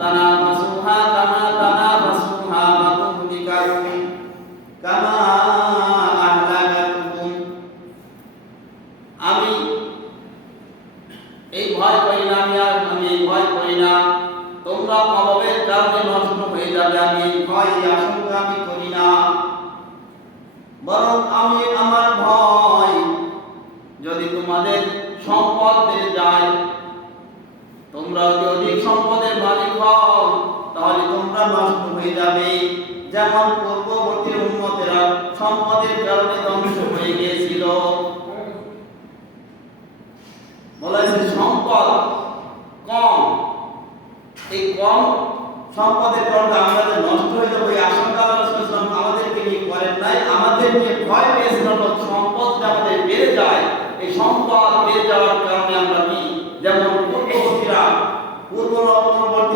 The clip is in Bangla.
ফাতানাফাসুহা কামা তানাফাসুহা ফাতুহলিকাকুম কামা আহলাকাকুম। আমি এই ভয় করি না, আমি এই ভয় করি না তোমরা অভাবের কারণে নষ্ট হয়ে যাবে, আমি এই ভয় এই আশঙ্কা আমি করি না, বরং আমি আমার ভয় যদি তোমাদের সম্পদ বেড়ে যায়, তোমরা যদি অধিক সম্পদের মালিক হও তাহলে তোমরা নষ্ট হয়ে যাবে, যেমন পূর্ববর্তী উম্মতেরা সম্পদের কারণে ধ্বংস হয়ে গিয়েছিল। বলা হয়েছে সম্পদ কম, এই কম সম্পদের কারণে আমরা যে নষ্ট হয়ে যাবো এই আশঙ্কা আল্লাহ রাসূল সাল্লাল্লাহু আলাইহি ওয়াসাল্লাম আমাদেরকে নিয়ে করেন নাই, আমাদের নিয়ে ভয় পেয়েছিলেন সম্পদটা আমাদের বেড়ে যায়, এই সম্পদ বেড়ে যাওয়ার কারণে আমরা কি যেমন পূর্ববর্তীরা পূর্ববর্তী